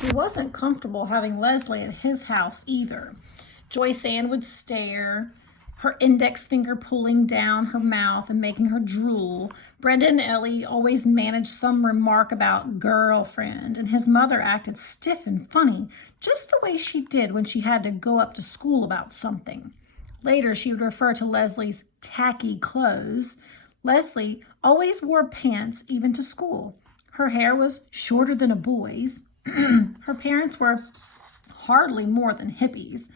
He wasn't comfortable having Leslie at his house either. Joyce Ann would stare, her index finger pulling down her mouth and making her drool. Brenda and Ellie always managed some remark about girlfriend, and his mother acted stiff and funny, just the way she did when she had to go up to school about something. Later, she would refer to Leslie's tacky clothes. Leslie always wore pants even to school. Her hair was shorter than a boy's. Her parents were hardly more than hippies.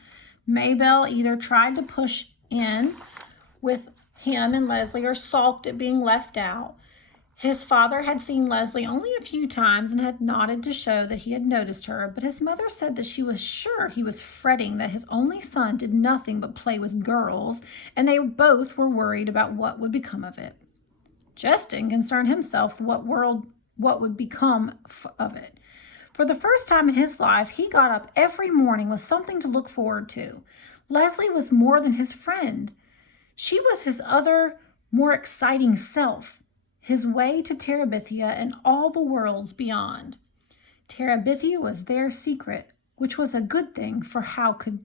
Maybelle either tried to push in with him and Leslie or sulked at being left out. His father had seen Leslie only a few times and had nodded to show that he had noticed her, but his mother said that she was sure he was fretting that his only son did nothing but play with girls, and they both were worried about what would become of it. Justin concerned himself with what would become of it. For the first time in his life, he got up every morning with something to look forward to. Leslie was more than his friend. She was his other, more exciting self, his way to Terabithia and all the worlds beyond. Terabithia was their secret, which was a good thing, for how could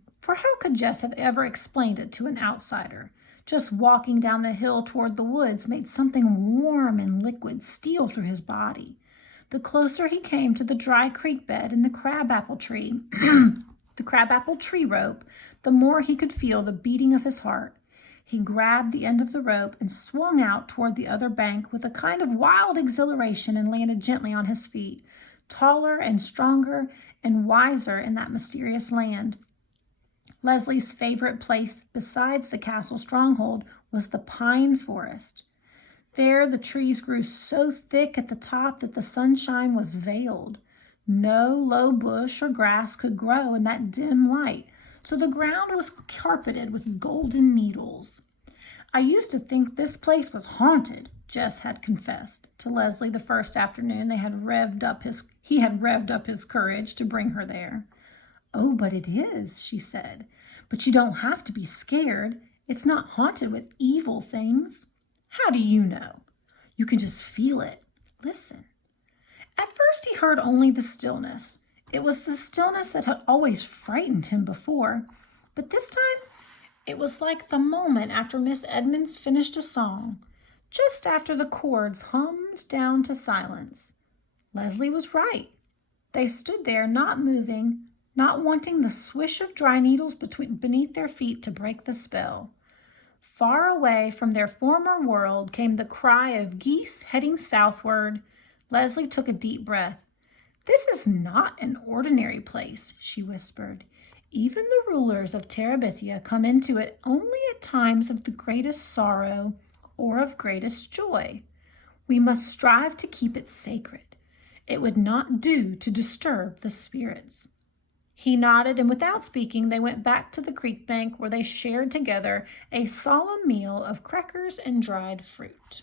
Jess have ever explained it to an outsider? Just walking down the hill toward the woods made something warm and liquid steal through his body. The closer he came to the dry creek bed and the crabapple tree, rope, the more he could feel the beating of his heart. He grabbed the end of the rope and swung out toward the other bank with a kind of wild exhilaration and landed gently on his feet, taller and stronger and wiser in that mysterious land. Leslie's favorite place besides the castle stronghold was the pine forest. There the trees grew so thick at the top that the sunshine was veiled. No low bush or grass could grow in that dim light, so the ground was carpeted with golden needles. I used to think this place was haunted, Jess had confessed to Leslie the first afternoon he had revved up his courage to bring her there. Oh, but it is, she said. But you don't have to be scared. It's not haunted with evil things. How do you know? You can just feel it. Listen. At first he heard only the stillness. It was the stillness that had always frightened him before, but this time it was like the moment after Miss Edmonds finished a song, just after the chords hummed down to silence. Leslie was right. They stood there, not moving, not wanting the swish of dry needles beneath their feet to break the spell. Far away from their former world came the cry of geese heading southward. Leslie took a deep breath. This is not an ordinary place, she whispered. Even the rulers of Terabithia come into it only at times of the greatest sorrow or of greatest joy. We must strive to keep it sacred. It would not do to disturb the spirits. He nodded, and without speaking, they went back to the creek bank where they shared together a solemn meal of crackers and dried fruit.